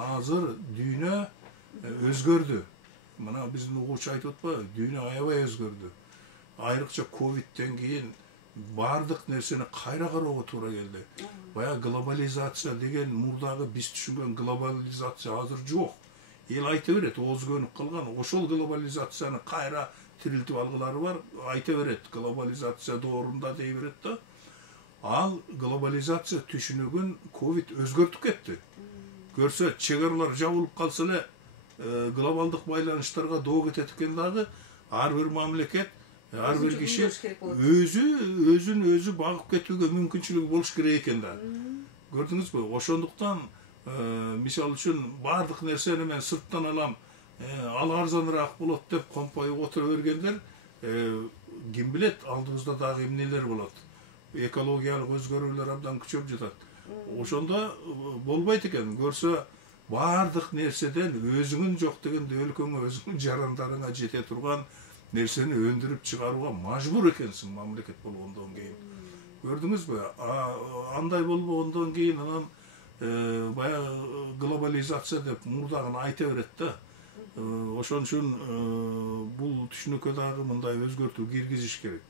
Азыр дүйнө өзгөрдү. Мына биздин угуучу айтып атпайбы, дүйнө аябай өзгөрдү. Айрыкча ковидтен кийин бардык нерсени кайра кароого туура келди. Баягы глобализация деген мурдагы биз түшүнгөн глобализация азыр жок. Эл айта берет, ооз көнүп калган. Ошол глобализацияны кайра тирилтип алгылары бар. Айта берет, глобализация доорунда дей берет да. Ал глобализация түшүнүгүн ковид өзгөртүп кетти. Көрсө, чек аралар жабылып калса эле глобалдык байланыштарга доо кетет экен дагы, ар бир мамлекет, ар бир киши өзүн өзү багып кетүүгө мүмкүнчүлүгү болуш керек экен да. Көрдүңүзбү? Ошондуктан мисалы үчүн бардык нерсени мен сырттан алам, ал арзаныраак болот деп компоюп отура бергендер, ким билет, алдыбызда дагы эмнелер болот. Экологиялык өзгөрүүлөр абдан күчөп жатат. Ошондо болбойт экен. Көрсө, бардык нерседен өзүңүн жок дегенде өлкөңө, өзүңүн жарандарыңа жете турган нерсени өндүрүп чыгарууга мажбур экенсиң мамлекет болгондон кийин. Көрдүңүзбү? Андай болбогондон кийин анан баягы глобализация деп мурдагын айта берет да. Ошон үчүн бул түшүнүккө дагы мындай өзгөртүү киргизиш керек.